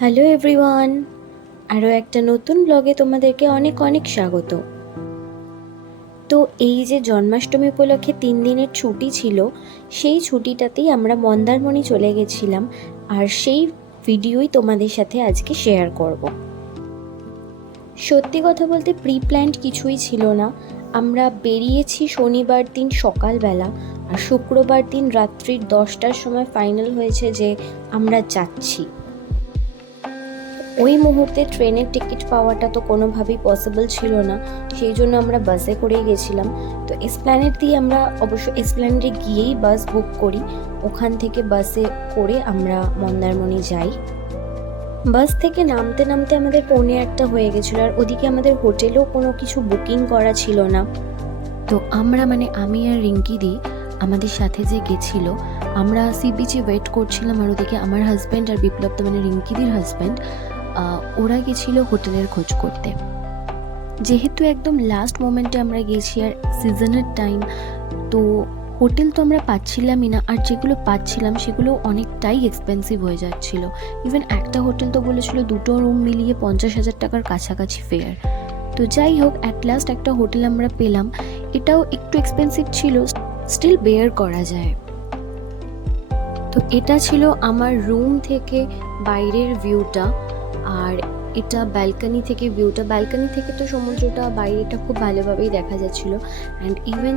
Hello everyone, আরও একটা নতুন ব্লগে তোমাদেরকে অনেক অনেক স্বাগত। তো এই যে জন্মাষ্টমী উপলক্ষে 3 দিনের ছুটি ছিল, সেই ছুটিটাতেই আমরা মন্দারমণি চলে গেছিলাম, আর সেই ভিডিওই তোমাদের সাথে আজকে শেয়ার করব। সত্যি কথা বলতে প্রি প্ল্যান্ড কিছুই ছিল না। আমরা বেরিয়েছি শনিবার দিন সকালবেলা, আর শুক্রবার দিন রাত্রির 10টার সময় ফাইনাল হয়েছে যে আমরা যাচ্ছি। ওই মুহূর্তে ট্রেনের টিকিট পাওয়াটা তো কোনোভাবেই পসিবল ছিল না, সেই জন্য আমরা বাসে করেই গেছিলাম। তো এসপ্ল্যানেড দিয়ে আমরা অবশ্য এসপ্ল্যানেডে গিয়েই বাস বুক করি, ওখান থেকে বাসে করে আমরা মন্দারমণি যাই। বাস থেকে নামতে নামতে আমাদের 1:45 হয়ে গেছিলো, আর ওদিকে আমাদের হোটেলেও কোনো কিছু বুকিং করা ছিল না। তো আমরা আমি আর রিঙ্কি দি আমাদের সাথে যে গেছিল, আমরা সি বিচে ওয়েট করছিলাম, আর ওদিকে আমার হাজব্যান্ড আর বিপ্লব তো রিঙ্কিদির হাজব্যান্ড, ওরা গেছিল হোটেলের খোঁজ করতে। যেহেতু একদম লাস্ট মোমেন্টে আমরা গেছি আর সিজনের টাইম, তো হোটেল তো আমরা পাচ্ছিলামই না, আর যেগুলো পাচ্ছিলাম সেগুলো অনেকটাই এক্সপেন্সিভ হয়ে যাচ্ছিল। ইভেন একটা হোটেল তো বলেছিল 2টো রুম মিলিয়ে 50,000 টাকার কাছাকাছি ফেয়ার। তো যাই হোক, অ্যাট লাস্ট একটা হোটেল আমরা পেলাম। এটাও একটু এক্সপেন্সিভ ছিল, স্টিল বেয়ার করা যায়। তো এটা ছিল আমার রুম থেকে বাইরের ভিউটা, আর এটা ব্যালকনি থেকে ভিউটা। ব্যালকনি থেকে তো সমুদ্রটা বাইরেটা খুব ভালোভাবেই দেখা যাচ্ছিল। অ্যান্ড ইভেন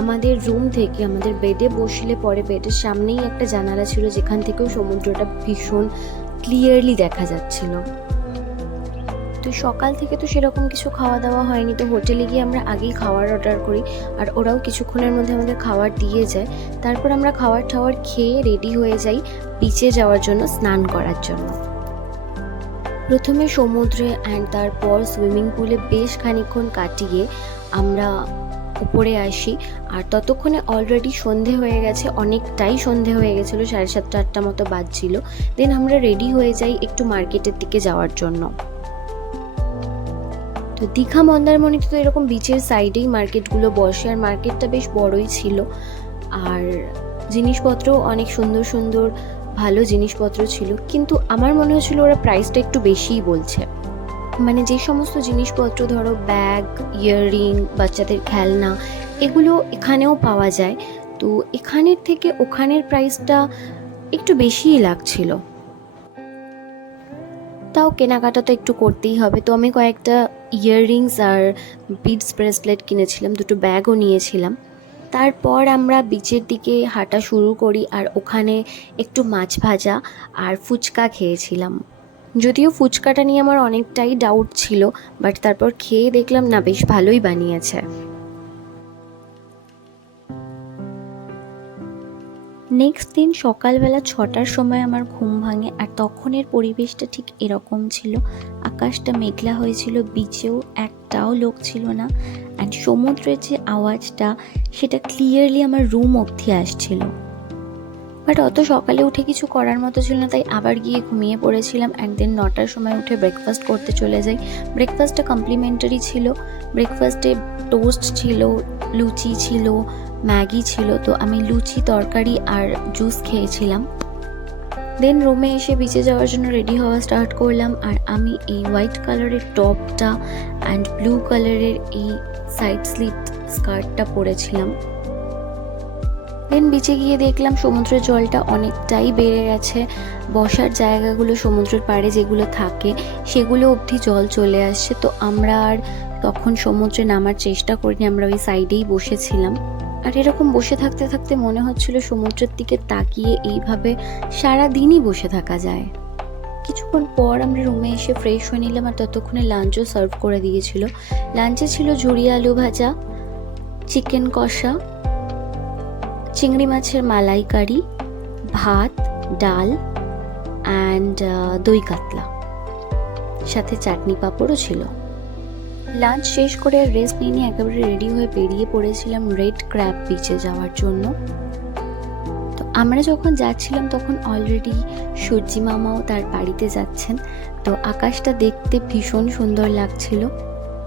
আমাদের রুম থেকে আমাদের বেডে বসলে পরে বেডের সামনেই একটা জানালা ছিল, যেখান থেকেও সমুদ্রটা ভীষণ ক্লিয়ারলি দেখা যাচ্ছিল। তো সকাল থেকে তো সেরকম কিছু খাওয়া দাওয়া হয়নি, তো হোটেলে গিয়ে আমরা আগেই খাবার অর্ডার করি, আর ওরাও কিছুক্ষণের মধ্যে আমাদের খাবার দিয়ে যায়। তারপর আমরা খাবার টাওয়ার খেয়ে রেডি হয়ে যাই বিচে যাওয়ার জন্য, স্নান করার জন্য। প্রথমে সমুদ্রে অ্যান্ড তারপর সুইমিং পুলে বেশ খানিকক্ষণ কাটিয়ে আমরা উপরে আসি, আর ততক্ষণে অলরেডি সন্ধে হয়ে গেছে, অনেকটাই সন্ধে হয়ে গেছিলো, 7:30-8টা মতো বাজছিল। দেন আমরা রেডি হয়ে যাই একটু মার্কেটের দিকে যাওয়ার জন্য। তো দীঘা মন্দারমণিতে তো এরকম বিচের সাইডেই মার্কেটগুলো বসে, আর মার্কেটটা বেশ বড়ই ছিল, আর জিনিসপত্রও অনেক সুন্দর সুন্দর ভালো জিনিসপত্র ছিল। কিন্তু আমার মনে হচ্ছিল ওরা প্রাইসটা একটু বেশিই বলছে। যে সমস্ত জিনিসপত্র ধরো ব্যাগ, ইয়াররিং, বাচ্চাদের খেলনা, এগুলো এখানেও পাওয়া যায়, তো এখানের থেকে ওখানের প্রাইসটা একটু বেশিই লাগছিল। তাও কেনাকাটা তো একটু করতেই হবে, তো আমি কয়েকটা ইয়াররিংস আর বিডস ব্রেসলেট কিনেছিলাম, 2টো ব্যাগও নিয়েছিলাম। তারপর আমরা বিচের দিকে হাঁটা শুরু করি, আর ওখানে একটু মাছ ভাজা আর ফুচকা খেয়েছিলাম। যদিও ফুচকাটা নিয়ে আমার অনেকটাই ডাউট ছিল, বাট তারপর খেয়ে দেখলাম না, বেশ ভালোই বানিয়েছে। নেক্সট দিন সকালবেলা 6টার সময় আমার ঘুম ভাঙে, আর তখনের পরিবেশটা ঠিক এরকম ছিল। আকাশটা মেঘলা হয়েছিল, বিচেও একটাও লোক ছিল না, অ্যান্ড সমুদ্রের যে আওয়াজটা সেটা ক্লিয়ারলি আমার রুম অবধি আসছিল। বাট অত সকালে উঠে কিছু করার মতো ছিল না, তাই আবার গিয়ে ঘুমিয়ে পড়েছিলাম। একদিন 9টার সময় উঠে ব্রেকফাস্ট করতে চলে যাই। ব্রেকফাস্টটা কমপ্লিমেন্টারি ছিল। ব্রেকফাস্টে টোস্ট ছিল, লুচি ছিল, ম্যাগি ছিল। তো আমি লুচি, তরকারি আর জুস খেয়েছিলাম। দেন রুমে এসে বিচে যাওয়ার জন্য রেডি হওয়া স্টার্ট করলাম, আর আমি এই হোয়াইট কালারের টপটা অ্যান্ড ব্লু কালারের এই সাইড স্লিট স্কার্টটা পরেছিলাম। দেন বিচে গিয়ে দেখলাম সমুদ্রের জলটা অনেকটাই বেড়ে গেছে। বসার জায়গাগুলো সমুদ্রের পাড়ে যেগুলো থাকে সেগুলো অবধি জল চলে আসছে। তো আমরা আর তখন সমুদ্রে নামার চেষ্টা করিনি, আমরা ওই সাইডেই বসেছিলাম। আর এরকম বসে থাকতে থাকতে মনে হচ্ছিল সমুদ্রের দিকে তাকিয়ে এইভাবে সারা দিনই বসে থাকা যায়। কিছুক্ষণ পর আমরা রুমে এসে ফ্রেশ হয়ে নিলাম, আর ততক্ষণে লাঞ্চও সার্ভ করে দিয়েছিল। লাঞ্চে ছিল ঝুরি আলু ভাজা, চিকেন কষা, চিংড়ি মাছের মালাইকারি, ভাত, ডাল অ্যান্ড দই কাতলা, সাথে চাটনি পাঁপড়ও ছিল। লাঞ্চ শেষ করে রেস্ট নিয়ে একেবারে রেডি হয়ে বেরিয়ে পড়েছিলাম রেড ক্র্যাব বিচে যাওয়ার জন্য। তো আমরা যখন যাচ্ছিলাম তখন অলরেডি সূর্যি মামাও তার বাড়িতে যাচ্ছেন। তো আকাশটা দেখতে ভীষণ সুন্দর লাগছিল,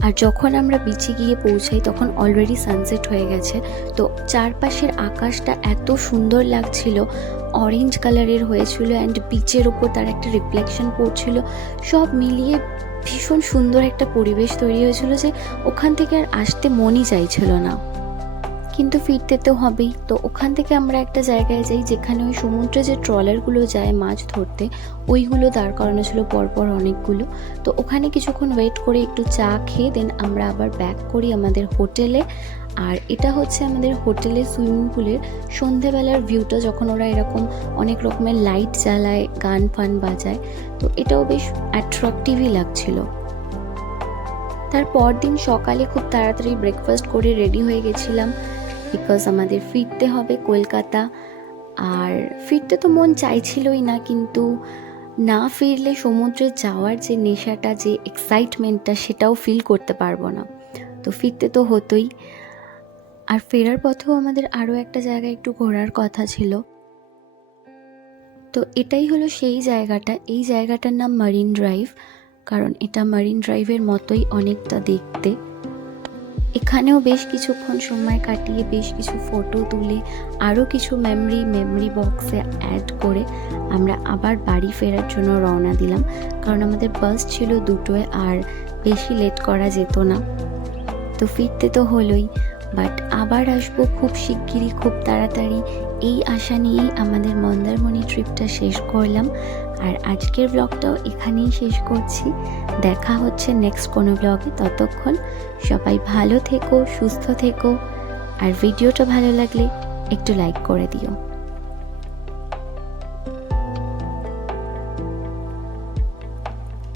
আর যখন আমরা বিচে গিয়ে পৌঁছাই তখন অলরেডি সানসেট হয়ে গেছে। তো চারপাশের আকাশটা এত সুন্দর লাগছিল, অরেঞ্জ কালারের হয়েছিল অ্যান্ড বিচের ওপর তার একটা রিফ্লেকশন পড়ছিল। সব মিলিয়ে ভীষণ সুন্দর একটা পরিবেশ তৈরি হয়েছিল যে ওখান থেকে আর আসতে মনই চাইছিল না। কিন্তু ফিরতে তো হবেই। তো ওখান থেকে আমরা একটা জায়গায় যাই যেখানে ওই সমুদ্রে যে ট্রলারগুলো যায় মাছ ধরতে, ওইগুলো দাঁড় করানো ছিল পরপর অনেকগুলো। তো ওখানে কিছুক্ষণ ওয়েট করে একটু চা খেয়ে দেন আমরা আবার ব্যাক করি আমাদের হোটেলে। আর এটা হচ্ছে আমাদের হোটেলের সুইমিং পুলের সন্ধেবেলার ভিউটা, যখন ওরা এরকম অনেক রকমের লাইট জ্বালায়, গান ফান বাজায়, তো এটাও বেশ অ্যাট্রাকটিভই লাগছিল। তারপর দিন সকালে খুব তাড়াতাড়ি ব্রেকফাস্ট করে রেডি হয়ে গেছিলাম, বিকজ আমাদের ফিরতে হবে কলকাতা। আর ফিরতে তো মন চাইছিলই না, কিন্তু না ফিরলে সমুদ্রে যাওয়ার যে নেশাটা, যে এক্সাইটমেন্টটা, সেটাও ফিল করতে পারবো না। তো ফিরতে তো হতোই। আর ফেরার পথেও আমাদের আরও একটা জায়গায় একটু ঘোরার কথা ছিল। তো এটাই হলো সেই জায়গাটা। এই জায়গাটার নাম মারিন ড্রাইভ, কারণ এটা মারিন ড্রাইভের মতোই অনেকটা দেখতে। এখানেও বেশ কিছুক্ষণ সময় কাটিয়ে বেশ কিছু ফটো তুলে আরও কিছু মেমরি বক্সে অ্যাড করে আমরা আবার বাড়ি ফেরার জন্য রওনা দিলাম, কারণ আমাদের বাস ছিল দুটোয় আর বেশি লেট করা যেত না। তো ফিরতে তো হলোই, বাট আবার আসবো খুব শিগগিরই, খুব তাড়াতাড়ি। এই আশা নিয়েই আমাদের মন্দারমণি ট্রিপটা শেষ করলাম। আর আজকের ব্লগটাও এখানেই শেষ করছি। দেখা হচ্ছে নেক্সট কোনো ব্লগে। ততক্ষণ সবাই ভালো থেকো, সুস্থ থেকো। আর ভিডিওটা ভালো লাগলে একটু লাইক করে দিও।